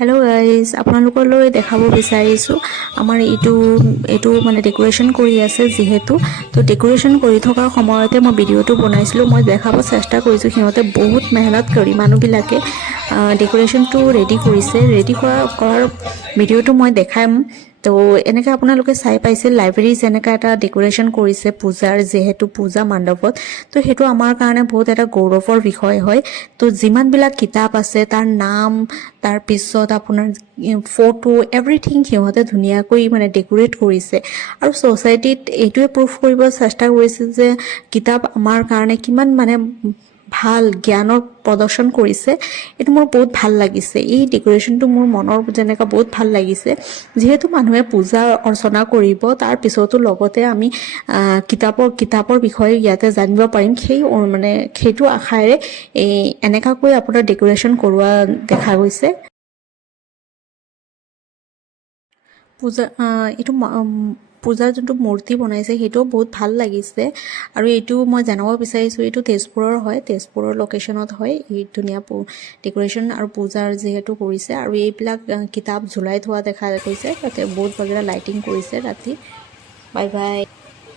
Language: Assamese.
হেল্ল' গাইজ, আপোনালোকলৈ দেখাব বিচাৰিছোঁ আমাৰ এইটো মানে ডেক'ৰেশ্যন কৰি আছে যিহেতু। তো ডেক'ৰেশ্যন কৰি থকাৰ সময়তে মই ভিডিঅ'টো বনাইছিলোঁ। মই দেখাব চেষ্টা কৰিছোঁ সিহঁতে বহুত মেহনত কৰি মানুহবিলাকে ডেক'ৰেশ্যনটো ৰেডি কৰিছে। ৰেডি কৰাৰ ভিডিঅ'টো মই দেখাম। তো এনেকৈ আপোনালোকে চাই পাইছে লাইব্ৰেৰী যেনেকৈ এটা ডেক'ৰেশ্যন কৰিছে পূজাৰ, যিহেতু পূজা মণ্ডপত। তো সেইটো আমাৰ কাৰণে বহুত এটা গৌৰৱৰ বিষয় হয়। তো যিমানবিলাক কিতাপ আছে তাৰ নাম, তাৰপিছত আপোনাৰ ফটো, এভৰিথিং সিহঁতে ধুনীয়াকৈ মানে ডেক'ৰেট কৰিছে। আৰু ছ'চাইটিত এইটোৱে প্ৰুফ কৰিব চেষ্টা কৰিছে যে কিতাপ আমাৰ কাৰণে কিমান মানে ভাল জ্ঞানৰ প্ৰদৰ্শন কৰিছে। এইটো মোৰ বহুত ভাল লাগিছে। এই ডেক'ৰেশ্যনটো মোৰ মনৰ যেনেকুৱা বহুত ভাল লাগিছে। যিহেতু মানুহে পূজা অৰ্চনা কৰিব, তাৰ পিছতো লগতে আমি কিতাপৰ বিষয়ে ইয়াতে জানিব পাৰিম। সেইটো আশাৰে এনেকুৱাকৈ আপোনাৰ ডেক'ৰেশ্যন কৰোৱা দেখা গৈছে। পূজাৰ যোনটো মূৰ্তি বনাইছে সেইটোও বহুত ভাল লাগিছে। আৰু এইটো মই জানিব বিচাৰিছোঁ, এইটো তেজপুৰৰ হয়, তেজপুৰৰ লোকেশ্যনত হয় এই ধুনীয়া ডেক'ৰেশ্যন আৰু পূজাৰ যিহেতু কৰিছে। আৰু এইবিলাক কিতাপ ঝুলাই থোৱা দেখা গৈছে, তাতে বহুত বাগেৰা লাইটিং কৰিছে ৰাতি। Bye bye.